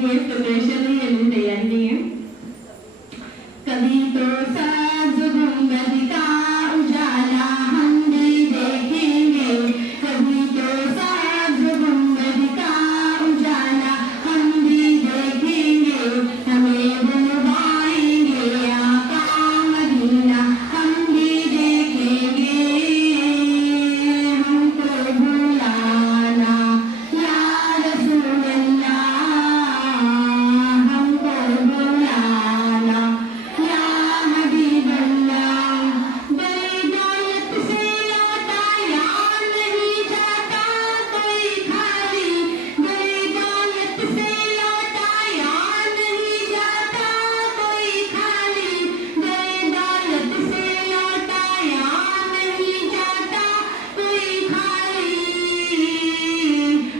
लिए प्रिपरेशन नहीं है, तैयारी नहीं है। कभी तो साज गुंबद का उजाला हम भी देखेंगे, कभी तो साज गुंबद का उजाला हम भी देखेंगे, हमें बुलवाएंगे आका मदीना हम भी देखेंगे, हमको बुलाना या रसूल अल्लाह, हमको बुलाना या हबीब अल्लाह। गई दौलत से लौटा यार नहीं जाता कोई खाली, गई दौलत से लौटा यार नहीं जाता कोई खाली, गई दौलत से लौटा यार नहीं जाता कोई खाली।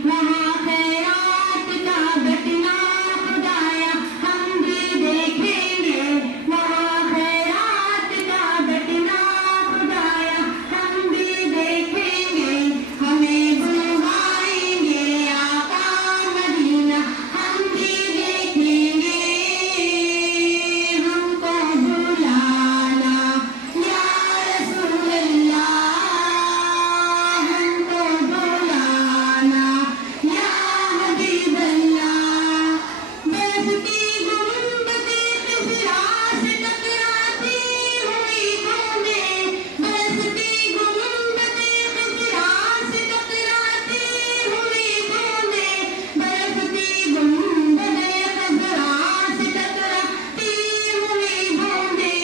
वहाँ खैरात का बटना खुदाया हम भी देखेंगे, वहाँ खैरात का बटना खुदाया हम भी देखेंगे, हमें बुलवाएंगे आका मदीना हम भी देखेंगे, हमको बुलाना या रसूल अल्लाह, हमको बुलाना या हबीब अल्लाह। बरसती गुंबदे ख़िज़रा से टकराती हुई बूंदें, बरसती गुंबदे ख़िज़रा से टकराती हुई बूंदें, बरसती गुंबदे ख़िज़रा से टकराती हुई बूंदें।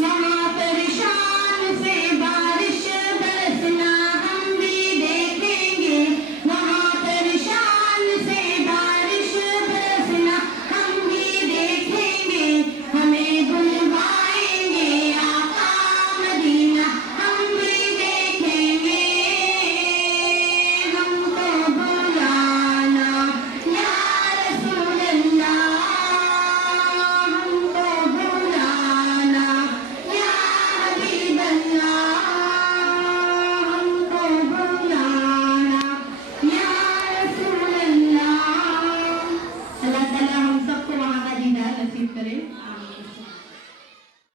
वहाँ परेशान से बारिश बरसना हम भी देखेंगे, वहाँ परेशान से बारिश बरसना हम भी देखेंगे, हमें बुलवाएंगे आका मदीना हम भी देखेंगे, हमको बुलाना या रसूल अल्लाह, हमको बुलाना या हबीब अल्लाह, हमको बुलाना या रसूल अल्लाह। अल्लाह ताला हम सबको वहाँ का दीदार नसीब करे।